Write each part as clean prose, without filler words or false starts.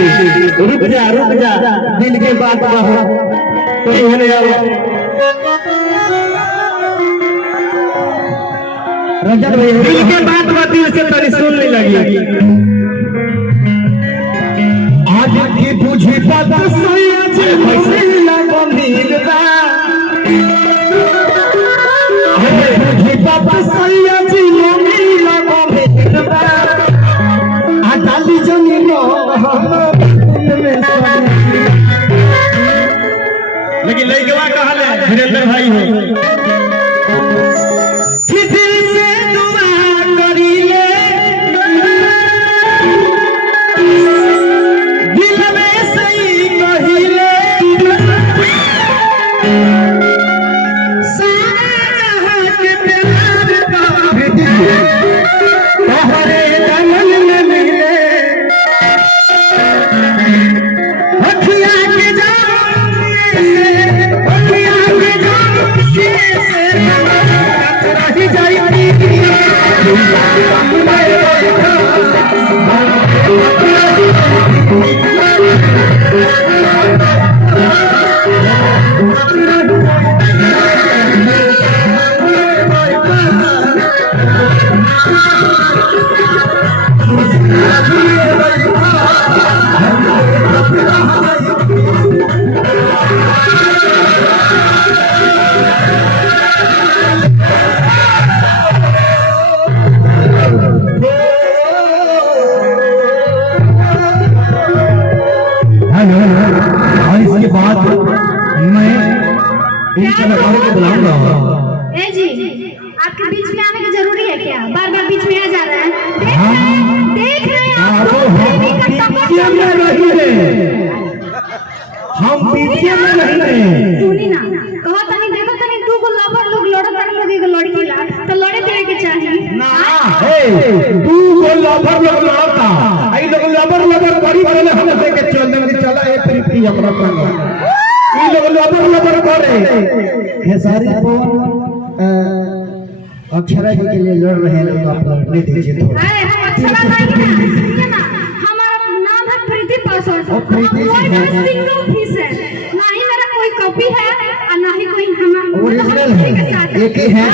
रुक जा दिल के बात कहो तो रजत भाई दिल के बात दिल से तनी सुन ले लगी आज की बुझी बात सही है भइला गंभीर बा आज बुझी बात सही है मिला गंभीर बा आ डाली जमीन लेकिन लइकवा कहल है वीरेंद्र भाई हो चिट्ठी से दुआ करिए दिल में सही कहिले सारा के प्यार का तोहरे जन्म में मिले हथिया के जी आपके बीच में आने की जरूरी है क्या? बार बार बीच में आ जा रहा है। देख रहे हैं आप लोग हम पीछे में नहीं सुनी ना कहो तनी देखो तनी तू को लवर लोग लड़त तनी लोग के लड़की ला तो लड़े देवे के चाहिए ना हे तू को लवर लोग लड़ता आई लोग लवर बड़ी बड़े हम से के चल दे चला ए प्रीति हमरा संग ई लोग लवर करे हे सारी अक्षरा जी के लिए लड़ रहे हैं लोग आप नहीं दीजिए थोड़ा अरे हम अक्षरा भाई ना हमारा नाम है प्रीति पासवान कोई सिंगल पीस है ना ही मेरा कोई कॉपी है और ना ही कोई हमारा ओरिजिनल है एक ही है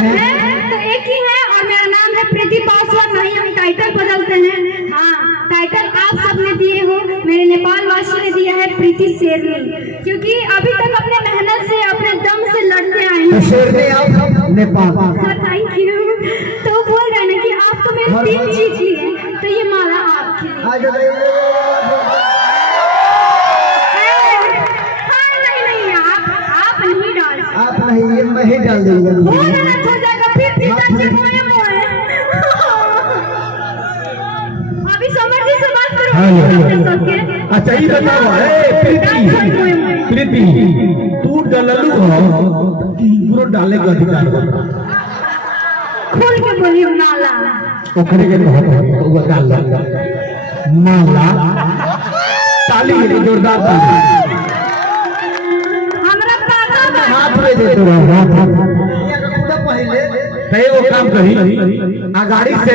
तो एक ही है और मेरा नाम है प्रीति पासवान ना ही हम टाइटल बदलते हैं हां टाइटल आप सबने दिए हो मेरे नेपाल वासी ने दिया है प्रीति शेरनी क्योंकि अभी तक अपने मेहनत से अपने दम से लड़ते आए हैं शेरनी आप नेपाल थैंक यू तो बोल रहे हैं कि आप तो मेरे 3 जीत लिए तो ये माला आपकी नहीं आप नहीं डाल आप नहीं ये मैं ही डाल दूंगा हो जाएगा फिर पिताजी मोए अभी समर जी से बात करो सबके अच्छा ये बताओ प्रीति तू डललू हो पूरा डाले का अधिकार होता खोल के बोलियो नाला ओकरे के वो डाल माला ताली के जोरदार ताली हमरा पता बा हाथ में दे दो हाथ पहले वो काम करी आ गाड़ी से